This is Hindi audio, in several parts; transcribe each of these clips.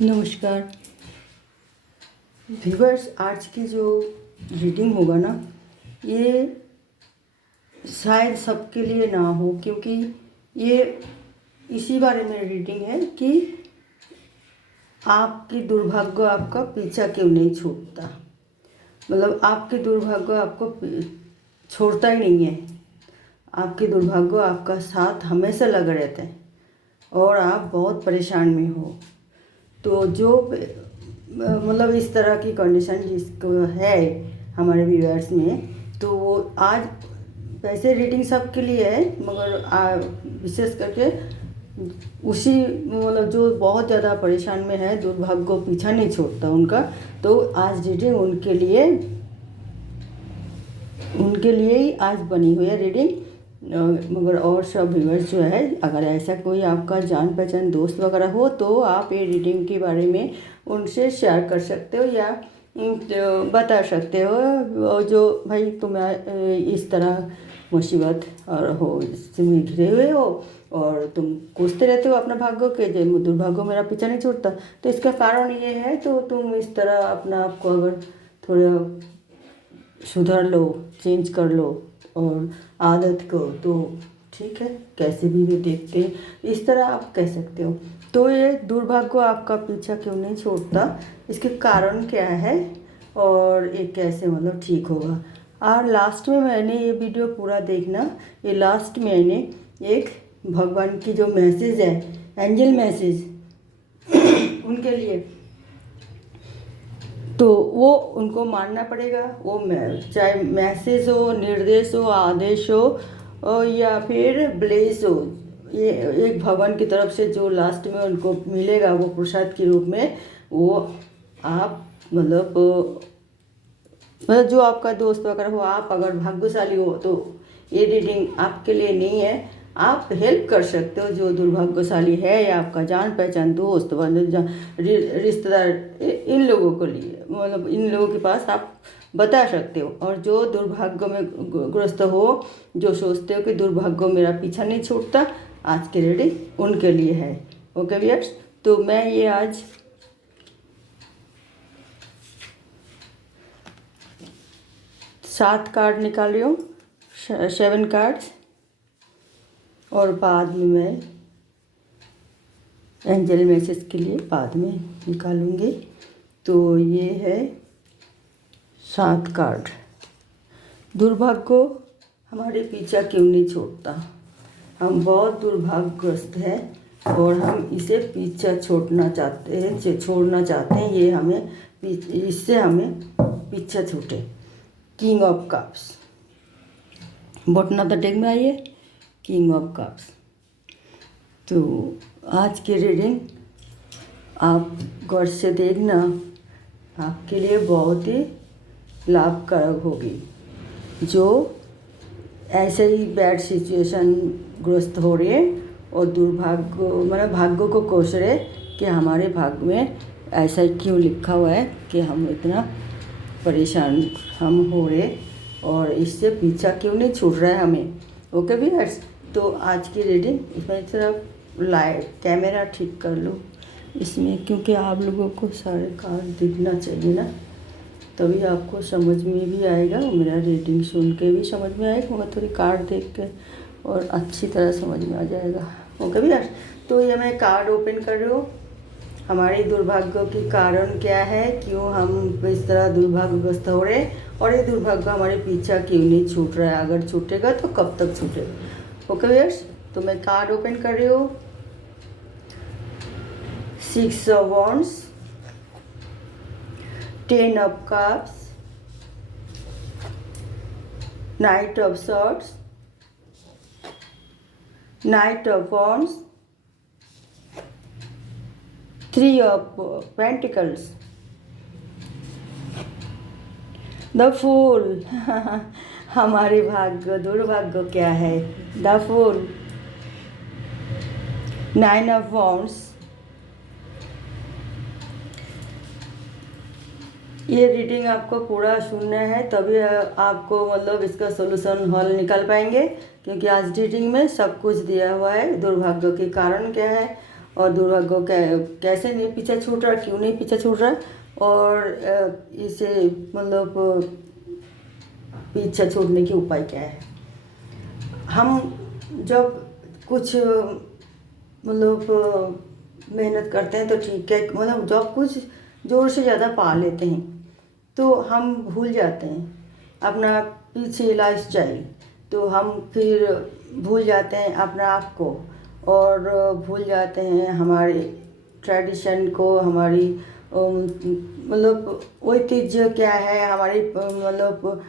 नमस्कार व्यूवर्स। आज की जो रीडिंग होगा ना, ये शायद सबके लिए ना हो, क्योंकि ये इसी बारे में रीडिंग है कि आपकी दुर्भाग्य आपका पीछा क्यों नहीं छूटता। मतलब आपके दुर्भाग्य आपको छोड़ता ही नहीं है। आपके दुर्भाग्य आपका साथ हमेशा लगे रहते हैं और आप बहुत परेशान में हो। तो जो मतलब इस तरह की कंडीशन जिसको है हमारे व्यूअर्स में, तो वो आज वैसे रीडिंग सबके लिए है, मगर विशेष करके उसी मतलब जो बहुत ज़्यादा परेशान में है, दुर्भाग्य को पीछा नहीं छोड़ता उनका, तो आज रीडिंग उनके लिए ही आज बनी हुई है रीडिंग। मगर और सब व्यूअर्स जो है, अगर ऐसा कोई आपका जान पहचान दोस्त वगैरह हो तो आप ये रीडिंग के बारे में उनसे शेयर कर सकते हो या बता सकते हो जो भाई तुम्हें इस तरह मुसीबत और हो इसमें घिरे हुए हो और तुम कोसते रहते हो अपना भाग्य के, जो दुर्भाग्य मेरा पीछा नहीं छोड़ता, तो इसका कारण ये है। तो तुम इस तरह अपना आप को अगर थोड़ा सुधार लो, चेंज कर लो और आदत को, तो ठीक है, कैसे भी वे देखते हैं, इस तरह आप कह सकते हो। तो ये दुर्भाग्य आपका पीछा क्यों नहीं छोड़ता, इसके कारण क्या है और ये कैसे मतलब ठीक होगा। और लास्ट में मैंने ये वीडियो पूरा देखना, ये लास्ट में मैंने एक भगवान की जो मैसेज है, एंजल मैसेज उनके लिए, तो वो उनको मानना पड़ेगा। वो चाहे मैसेज हो, निर्देश हो, आदेश हो या फिर ब्लेस हो, ये एक भगवान की तरफ से जो लास्ट में उनको मिलेगा वो प्रसाद के रूप में, वो आप मतलब जो आपका दोस्त वगैरह हो, आप अगर भाग्यशाली हो तो ये रीडिंग आपके लिए नहीं है। आप हेल्प कर सकते हो जो दुर्भाग्यशाली है या आपका जान पहचान दोस्त रिश्तेदार, इन लोगों के लिए, मतलब इन लोगों के पास आप बता सकते हो। और जो दुर्भाग्य में ग्रस्त हो, जो सोचते हो कि दुर्भाग्य मेरा पीछा नहीं छूटता, आज की रीडिंग उनके लिए है। ओके व्यूअर्स, तो मैं ये आज 7 कार्ड निकाल रही हूँ, 7 कार्ड्स, और बाद में मैं एंजल मैसेज के लिए बाद में निकालूंगी। तो ये है 7 कार्ड। दुर्भाग्य हमारे पीछा क्यों नहीं छोड़ता। हम बहुत दुर्भाग्यग्रस्त हैं और हम इसे पीछा छोड़ना चाहते हैं, ये हमें इससे हमें पीछा छूटे। King of cups, bottom of the deck में आइए, किंग ऑफ कप्स। तो आज की रीडिंग आप गौर से देखना, आपके लिए बहुत ही लाभकारक होगी। जो ऐसे ही बैड सिचुएशन ग्रस्त हो रहे और दुर्भाग्य मतलब भाग्य को कोस रहे कि हमारे भाग्य में ऐसा क्यों लिखा हुआ है कि हम इतना परेशान हम हो रहे और इससे पीछा क्यों नहीं छूट रहा है हमें। ओके व्यूअर्स, तो आज की रीडिंग इसमें सिर्फ लाइट कैमरा ठीक कर लो इसमें, क्योंकि आप लोगों को सारे कार्ड दिखना चाहिए ना, तभी आपको समझ में भी आएगा। मेरा रीडिंग सुन के भी समझ में आएगा, मगर थोड़ी कार्ड देख के और अच्छी तरह समझ में आ जाएगा। ओके व्यूअर्स, तो ये मैं कार्ड ओपन कर रही हूँ। हमारे दुर्भाग्य के कारण क्या है, क्यों हम इस तरह दुर्भाग्यग्रस्त हो रहे और ये दुर्भाग्य हमारे पीछा क्यों नहीं छूट रहा है, अगर छूटेगा तो कब तक छूटेगा। ओके व्यूअर्स, तो मैं कार्ड ओपन कर रही हूँ। 6 of wands, 10 of cups, knight of swords, knight of wands, 3 of pentacles, the fool हमारे भाग्य दुर्भाग्य क्या है, द फूल, 9 ऑफ वॉन्ड्स। ये रीडिंग आपको पूरा सुनना है, तभी आपको मतलब इसका सोल्यूशन हल निकाल पाएंगे, क्योंकि आज रीडिंग में सब कुछ दिया हुआ है। दुर्भाग्य के कारण क्या है और दुर्भाग्य कैसे नहीं पीछे छूट रहा, क्यों नहीं पीछे छूट रहा, और इसे मतलब पीछे छूटने के उपाय क्या है। हम जब कुछ मतलब मेहनत करते हैं तो ठीक है, मतलब जब कुछ ज़ोर से ज़्यादा पा लेते हैं तो हम भूल जाते हैं अपना पीछे लाइफस्टाइल, तो हम फिर भूल जाते हैं अपने आप को, और भूल जाते हैं हमारे ट्रेडिशन को, हमारी मतलब ऐतिह्य क्या है, हमारी मतलब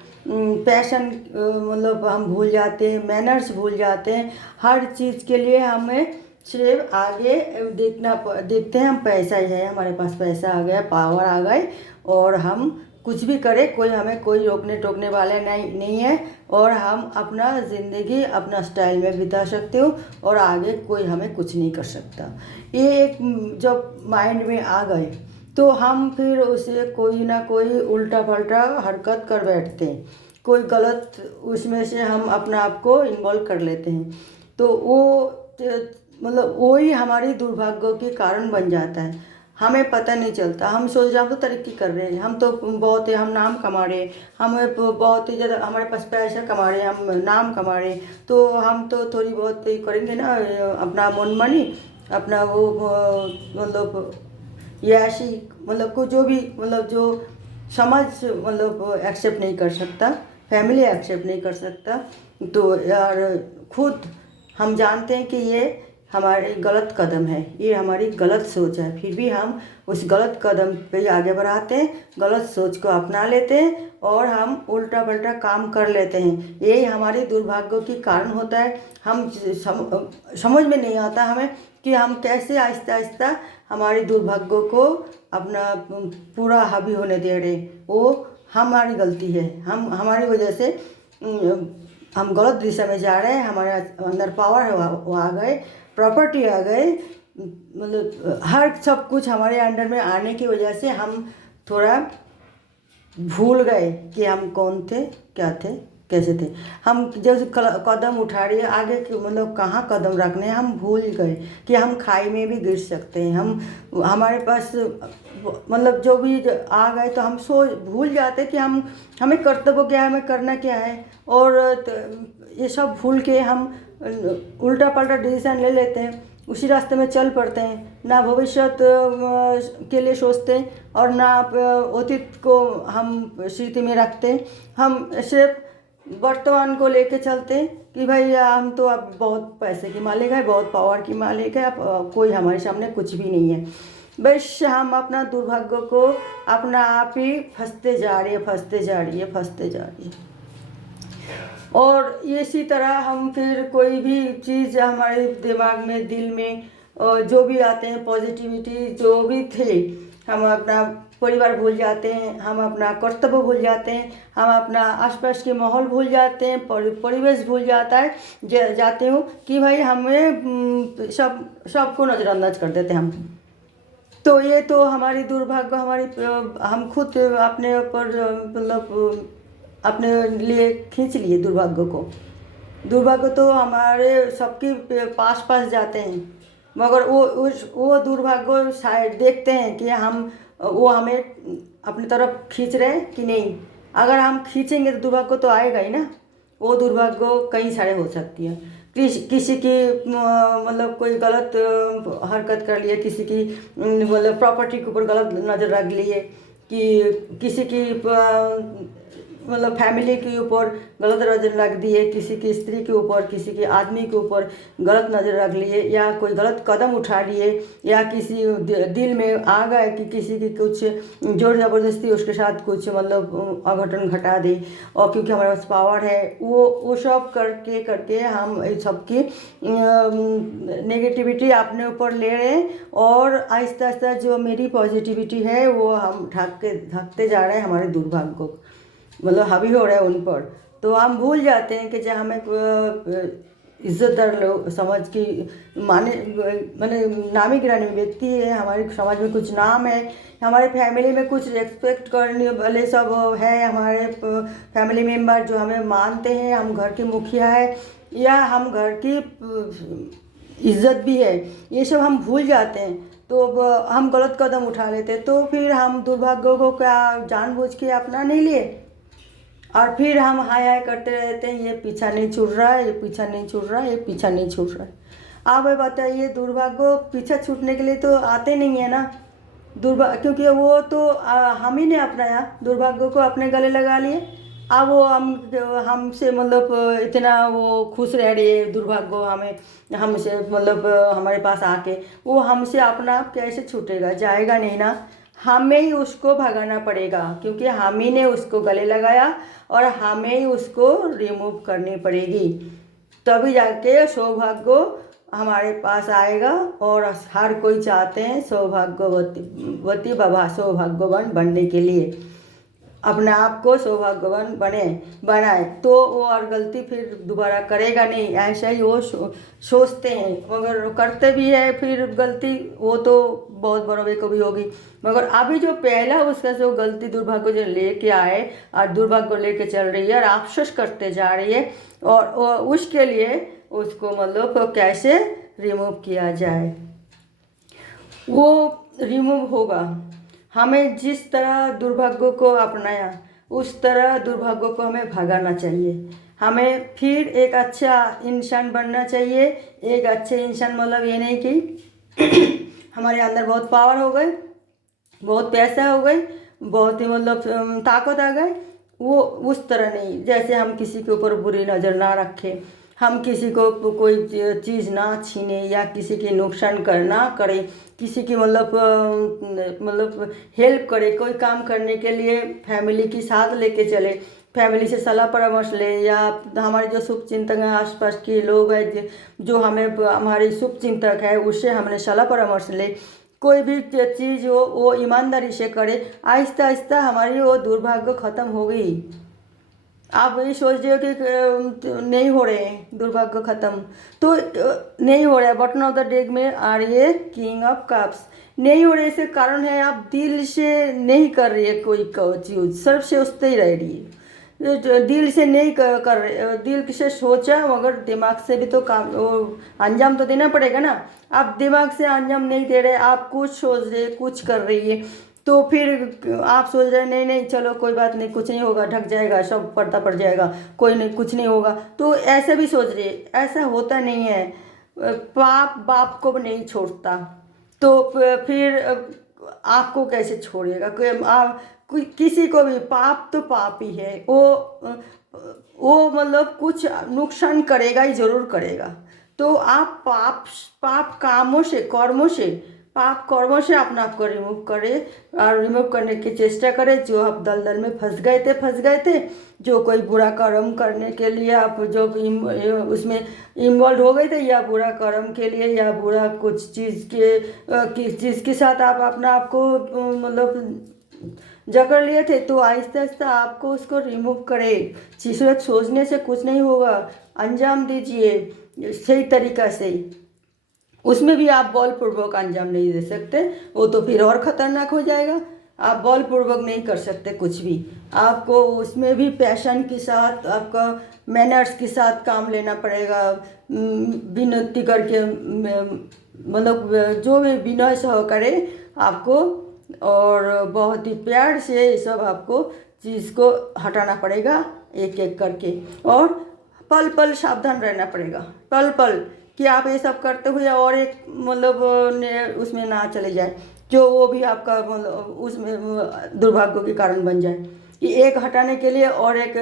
पैशन, मतलब हम भूल जाते हैं, मैनर्स भूल जाते हैं। हर चीज़ के लिए हमें सिर्फ आगे देखते हैं हम पैसा ही है, हमारे पास पैसा आ गया, पावर आ गए, और हम कुछ भी करें, कोई रोकने टोकने वाले नहीं है, और हम अपना ज़िंदगी अपना स्टाइल में बिता सकते हो, और आगे कोई हमें कुछ नहीं कर सकता। ये एक जब माइंड में आ गए तो हम फिर उसे कोई ना कोई उल्टा पल्टा हरकत कर बैठते हैं, कोई गलत उसमें से हम अपना आप को इन्वॉल्व कर लेते हैं, तो वो मतलब वही हमारी दुर्भाग्य के कारण बन जाता है। हमें पता नहीं चलता, हम सोच रहे हम तो तरक्की कर रहे हैं, हम तो बहुत हम नाम कमा रहे हैं, हम बहुत ही ज़्यादा हमारे पास पैसा कमा रहे हैं, हम नाम कमा रहे हैं, तो हम तो थोड़ी बहुत करेंगे ना अपना मनमानी, अपना वो मतलब ये ऐसी मतलब को जो भी मतलब जो समाज मतलब एक्सेप्ट नहीं कर सकता, फैमिली एक्सेप्ट नहीं कर सकता, तो यार खुद हम जानते हैं कि ये हमारे गलत कदम है, ये हमारी गलत सोच है, फिर भी हम उस गलत कदम पे आगे बढ़ाते हैं, गलत सोच को अपना लेते हैं, और हम उल्टा पल्टा काम कर लेते हैं। यही हमारी दुर्भाग्य के कारण होता है। हम समझ में नहीं आता हमें कि हम कैसे आहिस्ता आहिस्ता हमारी दुर्भाग्य को अपना पूरा हावी होने दे रहे, वो हमारी गलती है, हमारी वजह से हम गलत दिशा में जा रहे हैं, हमारे अंदर पावर है वो आ गए, प्रॉपर्टी आ गए, मतलब हर सब कुछ हमारे अंडर में आने की वजह से हम थोड़ा भूल गए कि हम कौन थे, क्या थे, कैसे थे। हम जब कदम उठा रहे आगे के मतलब कहाँ कदम रखने हैं, हम भूल गए कि हम खाई में भी गिर सकते हैं, हमारे पास मतलब जो भी आ गए तो हम भूल जाते कि हमें कर्तव्य क्या है, हमें करना क्या है, और ये सब भूल के हम उल्टा पल्टा डिसीजन ले लेते हैं, उसी रास्ते में चल पड़ते हैं, ना भविष्य के लिए सोचते हैं और ना अतीत को हम स्मृति में रखते हैं। हम सिर्फ वर्तमान को लेके चलते हैं कि भाई हम तो अब बहुत पैसे की मालिक है, बहुत पावर की मालिक है, अब कोई हमारे सामने कुछ भी नहीं है। बस हम अपना दुर्भाग्य को अपना आप ही फंसते जा रही है। और इसी तरह हम फिर कोई भी चीज़ हमारे दिमाग में, दिल में जो भी आते हैं पॉजिटिविटी जो भी थे, हम अपना परिवार भूल जाते हैं, हम अपना कर्तव्य भूल जाते हैं, हम अपना आसपास के माहौल भूल जाते हैं, परिवेश भूल जाता है, जाते हो कि भाई हमें सबको नज़रअंदाज कर देते हैं हम। तो ये तो हमारी दुर्भाग्य, हम खुद अपने ऊपर मतलब अपने लिए खींच लिए दुर्भाग्य तो हमारे सबके पास जाते हैं, मगर वो दुर्भाग्य शायद देखते हैं कि वो हमें अपनी तरफ खींच रहे हैं कि नहीं। अगर हम खींचेंगे तो दुर्भाग्य तो आएगा ही ना। वो दुर्भाग्य कई सारे हो सकती है, किसी की मतलब कोई गलत हरकत कर लिए, किसी की मतलब प्रॉपर्टी के ऊपर गलत नज़र रख लिए, कि किसी की मतलब फैमिली के ऊपर गलत नज़र रख दिए, किसी की स्त्री के ऊपर, किसी के आदमी के ऊपर गलत नज़र रख लिए, या कोई गलत कदम उठा लिए, या किसी दिल में आ गए कि किसी की कुछ जोर ज़बरदस्ती उसके साथ कुछ मतलब अघटन घटा दे, और क्योंकि हमारे पास पावर है वो सब करके हम सबकी नेगेटिविटी अपने ऊपर ले रहे हैं, और आहिस्ता आहिस्ता जो मेरी पॉजिटिविटी है वो हम ढकते जा रहे हैं, हमारे दुर्भाग्य को मतलब हावी हो रहा है उन पर। तो हम भूल जाते हैं कि जब हमें इज्जतदार लोग समझ की माने नामी गिरानी व्यक्ति है, हमारे समाज में कुछ नाम है, हमारे फैमिली में कुछ रेस्पेक्ट करने वाले सब है, हमारे फैमिली मेम्बर जो हमें मानते हैं, हम घर के मुखिया है, या हम घर की इज्जत भी है, ये सब हम भूल जाते हैं। तो अब हम गलत कदम उठा लेते हैं, तो फिर हम दुर्भाग्य को क्या जानबूझ के अपना नहीं लिए, और फिर हम हाय हाय करते रहते हैं, ये पीछा नहीं छूट रहा है, ये पीछा नहीं छूट रहा है, ये पीछा नहीं छूट रहा है। आप ये बताइए, दुर्भाग्य पीछा छूटने के लिए तो आते नहीं है ना, क्योंकि वो तो हम ही ने अपनाया, दुर्भाग्य को अपने गले लगा लिए। अब वो हमसे मतलब इतना वो खुश रह रही है दुर्भाग्य, हमें हमसे मतलब हमारे पास आके वो हमसे अपना आप कैसे छूटेगा, जाएगा नहीं ना, हमें ही उसको भगाना पड़ेगा, क्योंकि हम ही ने उसको गले लगाया और हमें ही उसको रिमूव करनी पड़ेगी, तभी जाके सौभाग्य हमारे पास आएगा। और हर कोई चाहते हैं सौभाग्यवती बाबा सौभाग्यवान बनने के लिए, अपने आप को सौभाग्यवान बनाए, तो वो और गलती फिर दोबारा करेगा नहीं, ऐसा ही वो सोचते हैं, मगर करते भी है फिर गलती, वो तो बहुत बड़ों को भी होगी। मगर अभी जो पहला उसका जो गलती दुर्भाग्य जो लेके आए और दुर्भाग्य लेके चल रही है और अफसोस करते जा रही है, और उसके लिए उसको मतलब कैसे रिमूव किया जाए, वो रिमूव होगा। हमें जिस तरह दुर्भाग्य को अपनाया उस तरह दुर्भाग्य को हमें भगाना चाहिए, हमें फिर एक अच्छा इंसान बनना चाहिए। एक अच्छे इंसान मतलब ये नहीं कि हमारे अंदर बहुत पावर हो गए, बहुत पैसा हो गए, बहुत ही मतलब ताकत आ गए, वो उस तरह नहीं। जैसे हम किसी के ऊपर बुरी नज़र ना रखें, हम किसी को कोई चीज़ ना छीने या किसी की नुकसान ना करें, किसी की मतलब हेल्प करे, कोई काम करने के लिए फैमिली की साथ लेके चले, फैमिली से सलाह परामर्श ले, या हमारे जो शुभ चिंतक हैं आसपास के लोग हैं जो हमें हमारे शुभ चिंतक है उससे हमने सलाह परामर्श ले, कोई भी चीज़ हो वो ईमानदारी से करे, आहिस्ता आहिस्ता हमारी वो दुर्भाग्य ख़त्म हो गई। आप वही सोच रहे हो कि नहीं हो रहे हैं दुर्भाग्य ख़त्म, तो नहीं हो रहा है। बटन ऑफ द डेक में आ रही है किंग ऑफ कप्स, नहीं हो रहे, इसके कारण है आप दिल से नहीं कर रही है कोई चीज़, सिर्फ सोचते ही रह रही है, दिल से नहीं कर रहे, दिल से सोचा मगर दिमाग से भी तो काम अंजाम तो देना पड़ेगा ना। आप दिमाग से अंजाम नहीं दे रहे, आप कुछ सोच रहे कुछ कर रही है, तो फिर आप सोच रहे नहीं नहीं चलो कोई बात नहीं, कुछ नहीं होगा, ढक जाएगा, सब पर्दा पड़ जाएगा, कोई नहीं कुछ नहीं होगा, तो ऐसे भी सोच रहे, ऐसा होता नहीं है। पाप बाप को भी नहीं छोड़ता, तो फिर आपको कैसे छोड़ेगा कोई किसी को भी, पाप तो पाप ही है, वो मतलब कुछ नुकसान करेगा ही जरूर करेगा। तो आप पाप कर्मों से अपने आप को रिमूव करें और रिमूव करने की चेष्टा करें। जो आप दलदल में फंस गए थे, जो कोई बुरा कर्म करने के लिए आप जो उसमें इन्वॉल्व हो गए थे, या बुरा कर्म के लिए या बुरा कुछ चीज़ के साथ आप अपना आप को मतलब जकड़ लिए थे, तो आहिस्ता आहिस्ता आपको उसको रिमूव करें। सिर्फ सोचने से कुछ नहीं होगा, अंजाम दीजिए सही तरीक़ा से। उसमें भी आप बलपूर्वक अंजाम नहीं दे सकते, वो तो फिर और ख़तरनाक हो जाएगा। आप बलपूर्वक नहीं कर सकते कुछ भी, आपको उसमें भी पैशन के साथ, आपका मैनर्स के साथ काम लेना पड़ेगा, विनती करके मतलब जो भी विनय सहकारे आपको, और बहुत ही प्यार से ये सब आपको चीज़ को हटाना पड़ेगा एक एक करके, और पल पल सावधान रहना पड़ेगा, पल पल कि आप ये सब करते हुए और एक मतलब उसमें ना चले जाए, जो वो भी आपका मतलब उसमें दुर्भाग्य के कारण बन जाए, कि एक हटाने के लिए और एक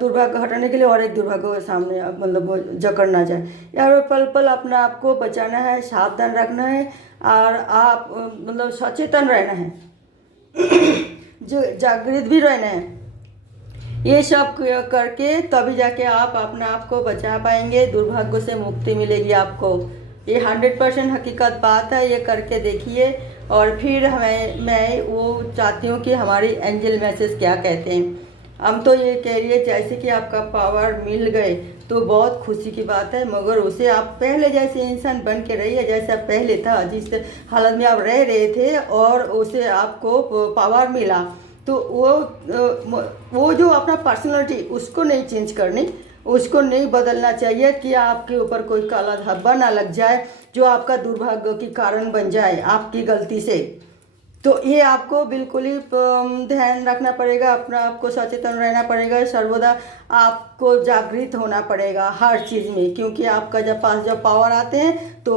दुर्भाग्य हटाने के लिए और एक दुर्भाग्य के सामने मतलब जकड़ ना जाए। यार पल पल अपना आप को बचाना है, सावधान रखना है, और आप मतलब सचेतन रहना है, जो जागृत भी रहना है। ये सब करके तभी जाके आप अपना आप को बचा पाएंगे, दुर्भाग्य से मुक्ति मिलेगी आपको। ये 100% हकीकत बात है, ये करके देखिए। और फिर मैं वो चाहती हूँ कि हमारी एंजल मैसेज क्या कहते हैं। हम तो ये कह रही है जैसे कि आपका पावर मिल गए तो बहुत खुशी की बात है, मगर उसे आप पहले जैसे इंसान बन के रहिए जैसा पहले था, जिस हालत में आप रह रहे थे, और उसे आपको पावर मिला, तो वो जो अपना पर्सनालिटी उसको नहीं चेंज करनी, उसको नहीं बदलना चाहिए कि आपके ऊपर कोई काला धब्बा ना लग जाए जो आपका दुर्भाग्य की कारण बन जाए आपकी गलती से। तो ये आपको बिल्कुल ही ध्यान रखना पड़ेगा, अपना आपको सचेतन रहना पड़ेगा, सर्वदा आपको जागृत होना पड़ेगा हर चीज़ में, क्योंकि आपका जब पास जब पावर आते हैं तो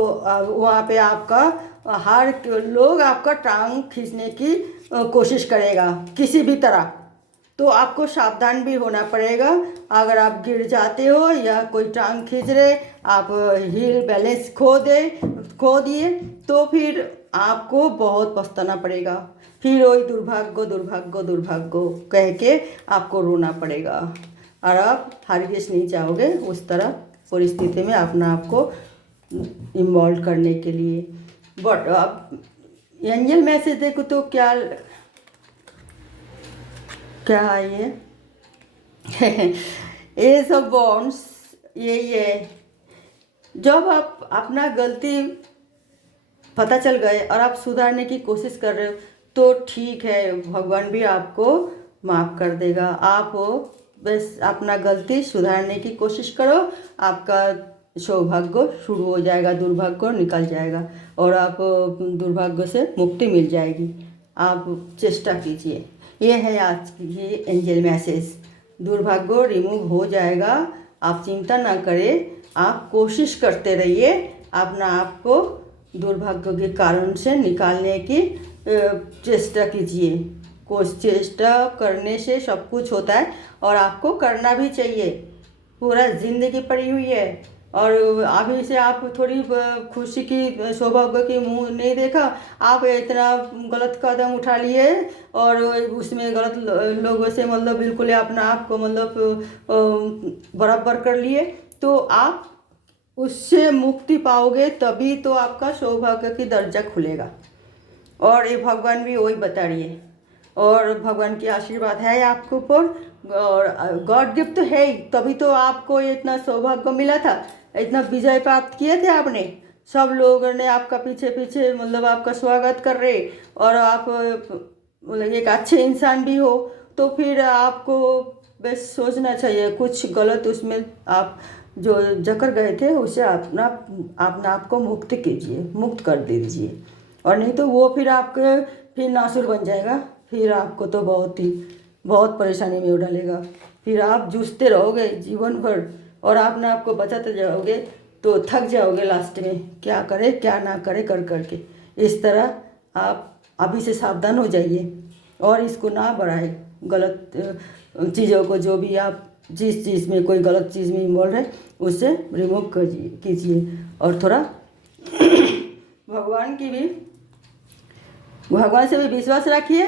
वहाँ पे आपका हर लोग आपका टांग खींचने की कोशिश करेगा किसी भी तरह। तो आपको सावधान भी होना पड़ेगा। अगर आप गिर जाते हो या कोई टांग खींच रहे, आप हील बैलेंस खो दिए तो फिर आपको बहुत पछताना पड़ेगा। फिर वही दुर्भाग्य दुर्भाग्य दुर्भाग्य कह के आपको रोना पड़ेगा और आप हरगिज़ नहीं चाहोगे उस तरह परिस्थिति में अपना आपको इन्वॉल्व करने के लिए। बट आप एंजल मैसेज देखो तो क्या क्या है ये सब बॉन्ड्स यही है। जब आप अपना गलती पता चल गए और आप सुधारने की कोशिश कर रहे हो तो ठीक है, भगवान भी आपको माफ़ कर देगा। आप बस अपना गलती सुधारने की कोशिश करो, आपका सौभाग्य शुरू हो जाएगा, दुर्भाग्य निकल जाएगा और आप दुर्भाग्य से मुक्ति मिल जाएगी। आप चेष्टा कीजिए। ये है आज की एंजल मैसेज। दुर्भाग्य रिमूव हो जाएगा, आप चिंता ना करें, आप कोशिश करते रहिए अपना आप को दुर्भाग्य के कारण से निकालने की चेष्टा कीजिए। चेष्टा करने से सब कुछ होता है और आपको करना भी चाहिए। पूरा जिंदगी पड़ी हुई है और अभी से आप थोड़ी खुशी की सौभाग्य की मुंह नहीं देखा, आप इतना गलत कदम उठा लिए और उसमें गलत लोगों से मतलब बिल्कुल अपना आप को मतलब बराबर कर लिए, तो आप उससे मुक्ति पाओगे तभी तो आपका सौभाग्य की दरजा खुलेगा। और ये भगवान भी वही बता रही है और भगवान की आशीर्वाद है आपके ऊपर और गॉड गिफ्ट है ही, तभी तो आपको इतना सौभाग्य मिला था, इतना विजय प्राप्त किए थे आपने। सब लोगों ने आपका पीछे पीछे मतलब आपका स्वागत कर रहे और आप मतलब एक अच्छे इंसान भी हो, तो फिर आपको बस सोचना चाहिए कुछ गलत उसमें आप जो जकड़ गए थे उसे अपना आप को मुक्त कीजिए, मुक्त कर दीजिए। और नहीं तो वो फिर आपके फिर नासुर बन जाएगा, फिर आपको तो बहुत परेशानी में डालेगा। फिर आप जूझते रहोगे जीवन भर और अपने आप को बचाते जाओगे तो थक जाओगे लास्ट में, क्या करे क्या ना करे कर करके। इस तरह आप अभी से सावधान हो जाइए और इसको ना बढ़ाए गलत चीज़ों को, जो भी आप जिस चीज़ में कोई गलत चीज़ में इन्वॉल्व है उससे रिमूव कीजिए और थोड़ा भगवान से भी विश्वास रखिए,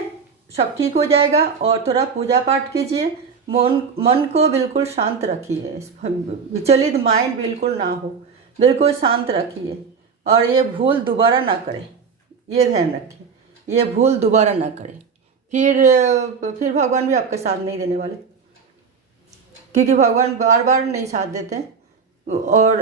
सब ठीक हो जाएगा। और थोड़ा पूजा पाठ कीजिए, मन को बिल्कुल शांत रखिए, विचलित माइंड बिल्कुल ना हो, बिल्कुल शांत रखिए और ये भूल दोबारा ना करें, ये ध्यान रखिए, ये भूल दोबारा ना करें। फिर भगवान भी आपका साथ नहीं देने वाले, क्योंकि भगवान बार बार नहीं साथ देते हैं और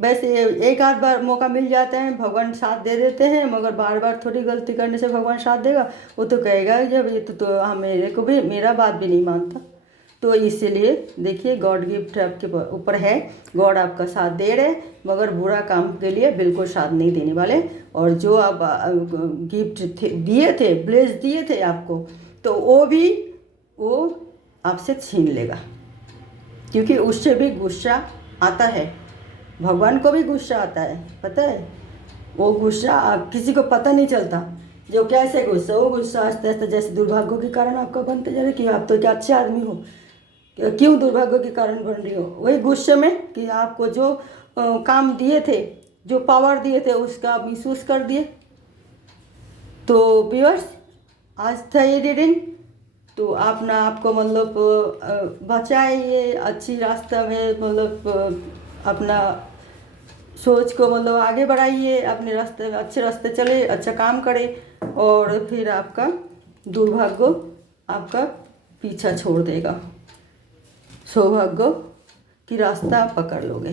वैसे एक आध बार मौका मिल जाता है भगवान साथ दे देते हैं, मगर बार बार थोड़ी गलती करने से भगवान साथ देगा। वो तो कहेगा जब ये तो हम मेरे को भी मेरा बात भी नहीं मानता। तो इसीलिए देखिए गॉड गिफ्ट आपके ऊपर है, गॉड आपका साथ दे रहे, मगर बुरा काम के लिए बिल्कुल साथ नहीं देने वाले। और जो आप गिफ्ट दिए थे, ब्लेस दिए थे आपको, तो वो आपसे छीन लेगा, क्योंकि उससे भी गुस्सा आता है, भगवान को भी गुस्सा आता है, पता है। वो गुस्सा किसी को पता नहीं चलता जो कैसे गुस्सा, वो गुस्सा आस्ते आस्ते जैसे दुर्भाग्य के कारण आपका बनते जा रहे कि आप तो क्या अच्छे आदमी हो, क्यों दुर्भाग्य के कारण बन रही हो। वही गुस्से में कि आपको जो काम दिए थे, जो पावर दिए थे, उसका आप मिसयूज कर दिए। तो व्यूअर्स, आज था ये रीडिंग, तो अपना आपको मतलब बचाइए अच्छी रास्ता में, मतलब अपना सोच को मतलब आगे बढ़ाइए, अपने रास्ते अच्छे रास्ते चले, अच्छा काम करें और फिर आपका दुर्भाग्य आपका पीछा छोड़ देगा, सौभाग्य की रास्ता आप पकड़ लोगे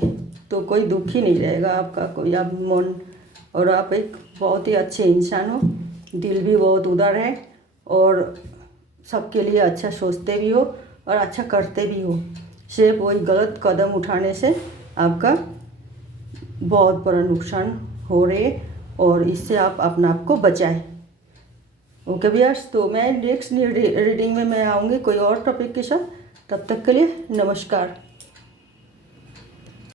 तो कोई दुख ही नहीं रहेगा आपका कोई। आप मन और आप एक बहुत ही अच्छे इंसान हो, दिल भी बहुत उदार है और सबके लिए अच्छा सोचते भी हो और अच्छा करते भी हो। से कोई गलत कदम उठाने से आपका बहुत बड़ा नुकसान हो रहे और इससे आप अपने आप को बचाएं। ओके व्यूअर्स, तो मैं नेक्स्ट रीडिंग में मैं आऊँगी कोई और टॉपिक के साथ। तब तक के लिए नमस्कार।